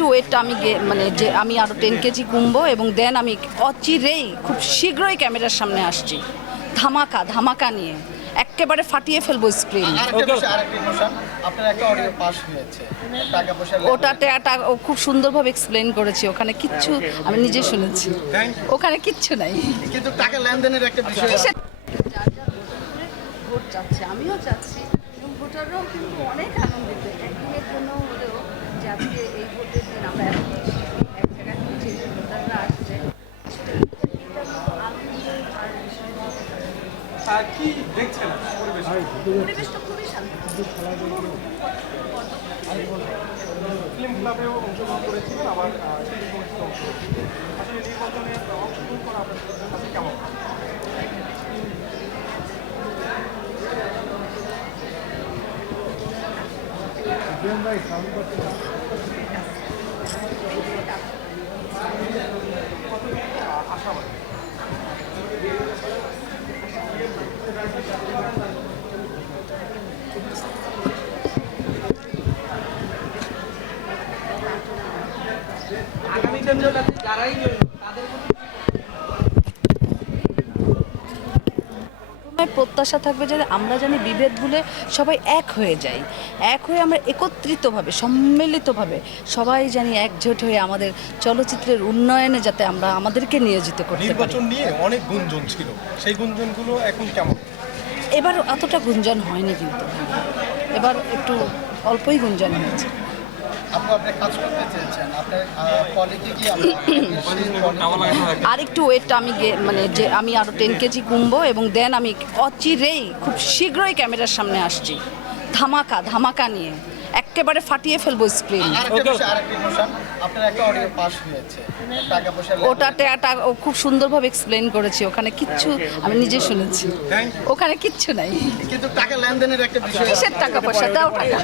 আরেকটু ওয়েটটা আমি গে- মানে যে আমি আরও টেন কেজি কমবো এবং দেন আমি অচিরেই খুব শীঘ্রই ক্যামেরার সামনে আসছি। ধামাকা ধামাকা নিয়ে। একেবারে ফাটিয়ে ফেলব স্ক্রিন বিষয় একটা একটা ও খুব সুন্দরভাবে এক্সপ্লেন করেছি ওখানে কিচ্ছু আমি নিজে শুনেছি। ওখানে কিচ্ছু নাই। কিন্তু টাকা লেনদেনের একটা বিষয়। যার ভোটারে ভোট চাচ্ছে আমিও চাচ্ছি। এবং ভোটাররাও কিন্তু অনেক আনন্দিত। একদিনের জন্য হলেও যে আজকে এই ভোটের কি দেখছেন পরিবেশ পরিবেশটা খুবই শান্ত ফিল্ম ক্লাবেও অংশগ্রহণ করেছিলেন আবার। আসলে নির্বাচনে অংশগ্রহণ করা আপনার কাছে কেমন আগামী যারাই তাদের প্রত্যাশা থাকবে যে আমরা জানি বিভেদ ভুলে সবাই এক হয়ে যাই এক হয়ে আমরা একত্রিতভাবে সম্মিলিতভাবে সবাই জানি একজোট হয়ে আমাদের চলচ্চিত্রের উন্নয়নে যাতে আমরা আমাদেরকে নিয়োজিত করতে পারি। নির্বাচন নিয়ে অনেক গুঞ্জন ছিল। সেই গুঞ্জনগুলো এখন কেমন? এবার অতটা গুঞ্জন হয়নি কিন্তু। এবার একটু অল্পই গুঞ্জন হয়েছে। আরেকটু ওয়েটটা আমি মানে যে আমি আরও টেন কেজি কুমবো এবং দেন আমি অচিরেই খুব শীঘ্রই ক্যামেরার সামনে আসছি। ধামাকা ধামাকা নিয়ে। একেবারে ফাটিয়ে ফেলব স্ক্রিন আরেকটা বিষয় আরেকটা ইমোশন আপনার একটা অডিও পাস হয়েছে। টাকা পয়সা ওটাতে একটা ও খুব সুন্দরভাবে এক্সপ্লেন করেছি ওখানে কিচ্ছু আমি নিজে শুনেছি। ওখানে কিচ্ছু নাই। কিন্তু টাকা লেনদেনের একটা বিষয় কিসের টাকা পয়সা? দাও টাকা।